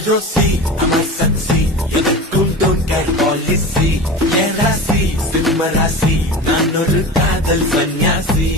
Rousey I'm a sexy எனக்கும் don't care policy என் ராசி சிம்ம ராசி நான் ஒரு காதல் சன்னியாசி